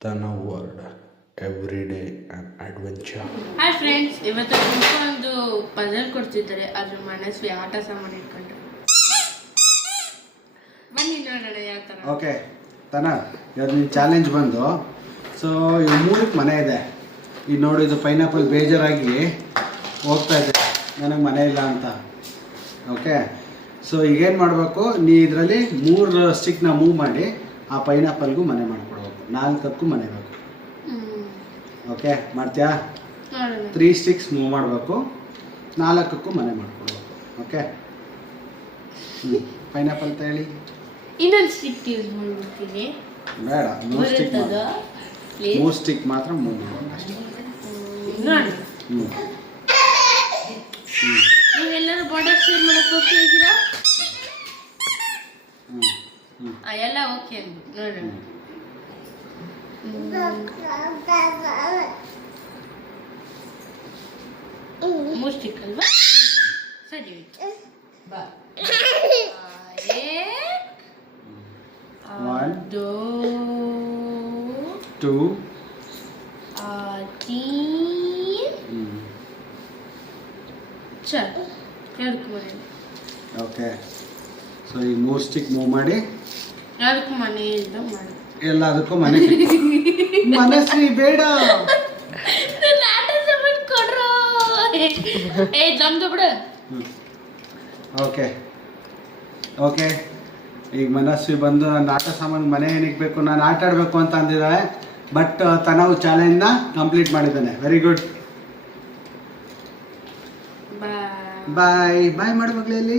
Tana world every day an adventure. Hi friends, ಇವತ್ತು ಒಂದು puzzle ಕೊಡ್ತಿದ್ದಾರೆ. ಅದ್ರ ಮನಸ್ವಿ ಆಟ ಸಾಮಾನು ಇಟ್ಕೊಂಡ್ರೆ ಬನ್ನಿ ನೋಡೋಣ ಯಾವ ಥರ. ಓಕೆ ತನ, ಇವತ್ತು ನಿನ್ನ ಚಾಲೆಂಜ್ ಬಂದು ಸೊ ಇವು ಮೂರಕ್ಕೆ ಮನೆ ಇದೆ. ಈಗ ನೋಡಿ, ಇದು ಪೈನಾಪಲ್ ಬೇಜಾರಾಗಿ ಹೋಗ್ತಾ ಇದೆ, ನನಗೆ ಮನೆ ಇಲ್ಲ ಅಂತ. ಓಕೆ, ಸೊ ಈಗೇನು ಮಾಡಬೇಕು, ನೀ ಇದರಲ್ಲಿ 3 ಸ್ಟಿಕ್ನ ಮೂವ್ ಮಾಡಿ ಆ ಪೈನಾಪಲ್ಗೂ ಮನೆ ಮಾಡಿಕೊಡ್ಬೇಕು. 4ಕ್ಕೂ ಮನೆ ಬೇಕು. ಓಕೆ, ಮಾಡ್ತೀಯಾ? 3 ಸ್ಟಿಕ್ಸ್ ಮೂವ್ ಮಾಡಬೇಕು, 4ಕ್ಕೂ ಮನೆ ಮಾಡಿಕೊಡ್ಬೇಕು. ಓಕೆ, ಪೈನಾಪಲ್ ಅಂತ ಹೇಳಿ. ಇನ್ನೊಂದು ಸ್ಟಿಕ್ ಯೂಸ್ ಮಾಡ್ಬಿಡ್ತೀನಿ. ಬೇಡ, 3 ಸ್ಟಿಕ್ ಮಾತ್ರ ಮೂವ್ ಮಾಡಬೇಕು ಅಷ್ಟೇ. ನೋಡಿ, ನೀವೆಲ್ಲರೂ ಬಾರ್ಡರ್ ಶೇರ್ ಮಾಡಕ್ಕೆ ಹೋಗ್ತಿದ್ದೀರಾ? ಎಲ್ಲ ಓಕೆ ನೋಡೋಣ. ಮೂರು ಸ್ಟಿಕ್ ಅಲ್ವಾ? ಸರಿ, One, 2 2 3 ಚಲ್ ಯಾವ್ದಕ್ಕೂ ಮನೆ. ಓಕೆ, ಸೊ ಈ 3 ಸ್ಟಿಕ್ ಮೂವ್ ಮಾಡಿ ಯಾವ್ದಕ್ಕೂ ಮನೆ ಇಲ್ಲ ಮಾಡು. ಎಲ್ಲದಕ್ಕೂ ಮನೆ. ಮನಸ್ವಿ ಬೇಡ, ಆಟ ಸಾಮಾನು ಕೊಡ್ರು. ನಮ್ದು ಬಿಡು. ಓಕೆ ಓಕೆ, ಈಗ ಮನಸ್ವಿ ಬಂದು ನನ್ನ ಆಟ ಸಾಮಾನು ಮನೆ ಏನಕ್ಕೆ ಬೇಕು, ನಾನು ಆಟ ಆಡಬೇಕು ಅಂತ ಅಂದಿದ್ದಾಳೆ. ಬಟ್ ತನವು ಚಾಲೆಂಜ್ನ ಕಂಪ್ಲೀಟ್ ಮಾಡಿದ್ದಾನೆ. Very good. Bye bye bye ಮಾಡಿ ಮಗಳಲ್ಲಿ.